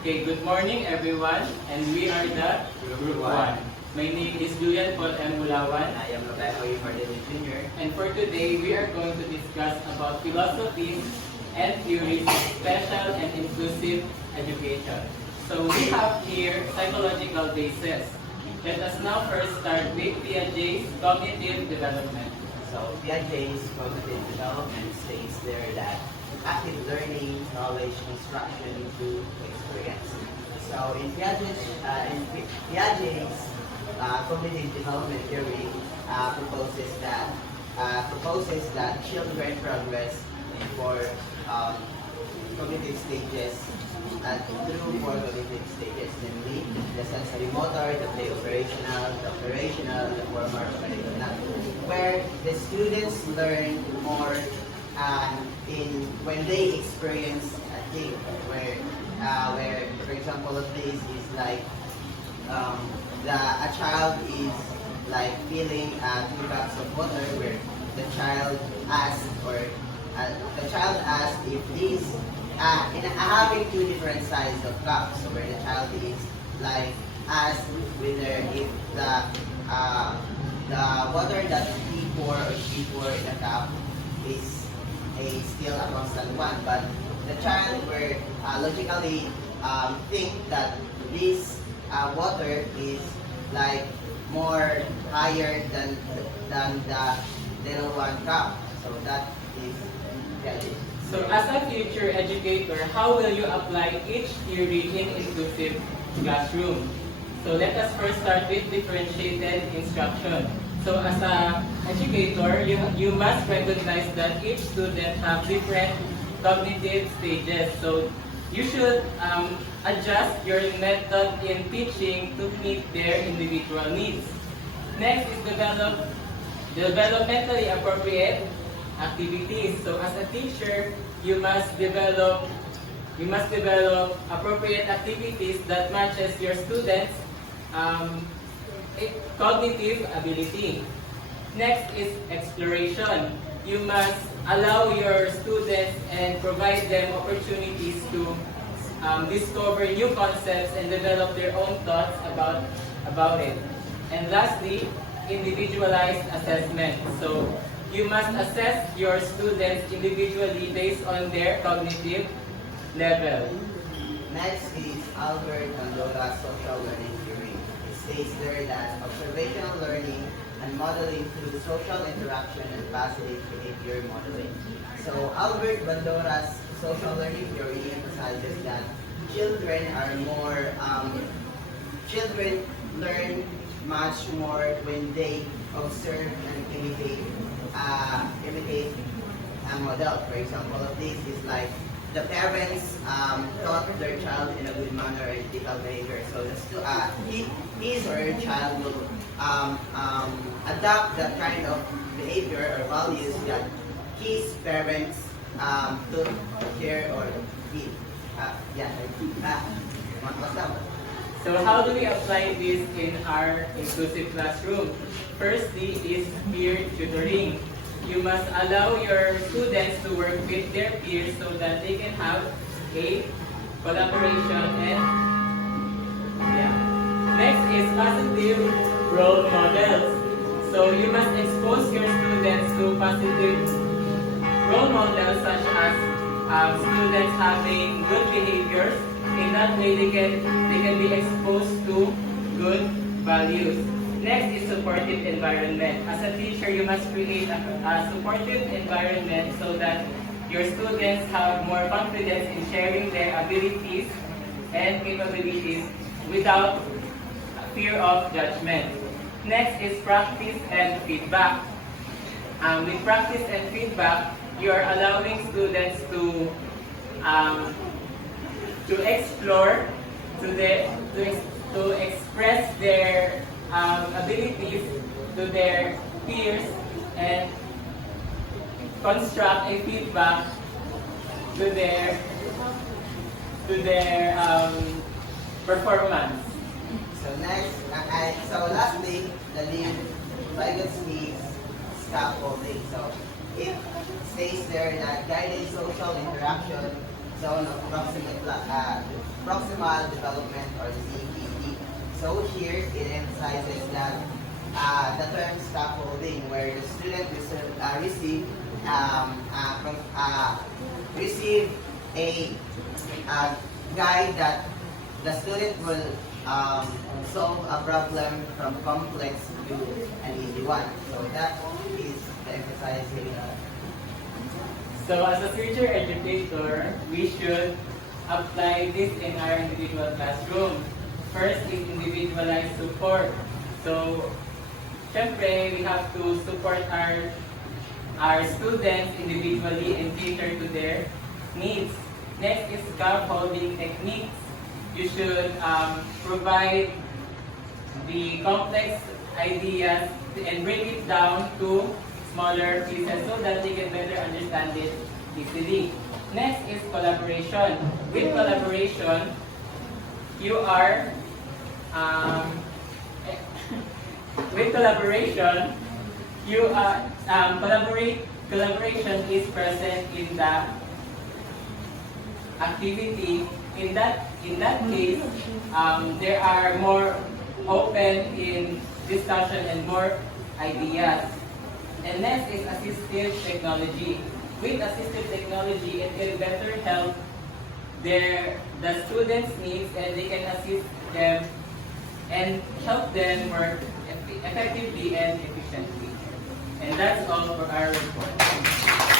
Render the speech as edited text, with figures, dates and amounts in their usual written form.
Okay, good morning everyone, and we are the Group 1. My name is Julian Paul M. Mulawan, I am Roberto Martinez Jr. and for today we are going to discuss about philosophies and theories of special and inclusive education. So we have here psychological basis. Let us now first start with Piaget's cognitive development. So Piaget's cognitive development states there that active learning, knowledge, instruction through experience. So in Piaget's cognitive development theory proposes that children progress in cognitive stages through four cognitive stages, namely the sensory motor, the play operational, the formal organizational, where the students learn more when they experience a thing, where for example of this is like a child is like feeling 2 cups of water, where the child asks if these having 2 different sizes of cups, so where the child is like asked whether if the water that he pour in a cup is still a constant one, but the child will logically think that this water is like more higher than the little 1 cup. So that is Piaget. So as a future educator, how will you apply each theory in inclusive classroom? So let us first start with differentiated instruction. So as an educator, you must recognize that each student have different cognitive stages. So you should adjust your method in teaching to meet their individual needs. Next is develop developmentally appropriate activities. So as a teacher, you must develop appropriate activities that matches your students' cognitive ability. Next is exploration. You must allow your students and provide them opportunities to discover new concepts and develop their own thoughts about it. And lastly, individualized assessment. So you must assess your students individually based on their cognitive level. Next is Albert Bandora's social learning theory. It states there that observational learning and modeling through social interaction and positive behavior modeling. So Albert Bandora's social learning theory emphasizes that children learn much more when they observe and imitate a model. For example of this is like the parents taught their child in a good manner and ethical behavior. So his or her child will adopt that kind of behavior or values that his parents took care or did. So how do we apply this in our inclusive classroom? Firstly is peer tutoring. You must allow your students to work with their peers so that they can have a collaboration and Next is positive role models. So you must expose your students to positive role models such as students having good behaviors. In that way they can be exposed to good values. Next is supportive environment. As a teacher, you must create a supportive environment so that your students have more confidence in sharing their abilities and capabilities without fear of judgment. Next is practice and feedback. With practice and feedback, you are allowing students to explore, to express their abilities to their peers and construct a feedback to their performance. So lastly, the new Vygotsky's scaffolding. So it states there that guided social interaction zone of proximal development or CPD. So here it emphasizes that the term scaffolding, where the student receive a guide that the student will solve a problem from complex to an easy one. So that is the emphasizing. So as a future educator, we should apply this in our individual classroom. First is individualized support. So, syempre, we have to support our students individually and cater to their needs. Next is scaffolding techniques. You should provide the complex ideas and break it down to smaller pieces so that they can better understand it easily. Next is collaboration. With collaboration, you are with collaboration, you are collaboration is present in the activity. In that case, there are more open in discussion and more ideas. And next is assistive technology. With assistive technology, it can better help the students' needs, and they can assist them and help them work effectively and efficiently. And that's all for our report.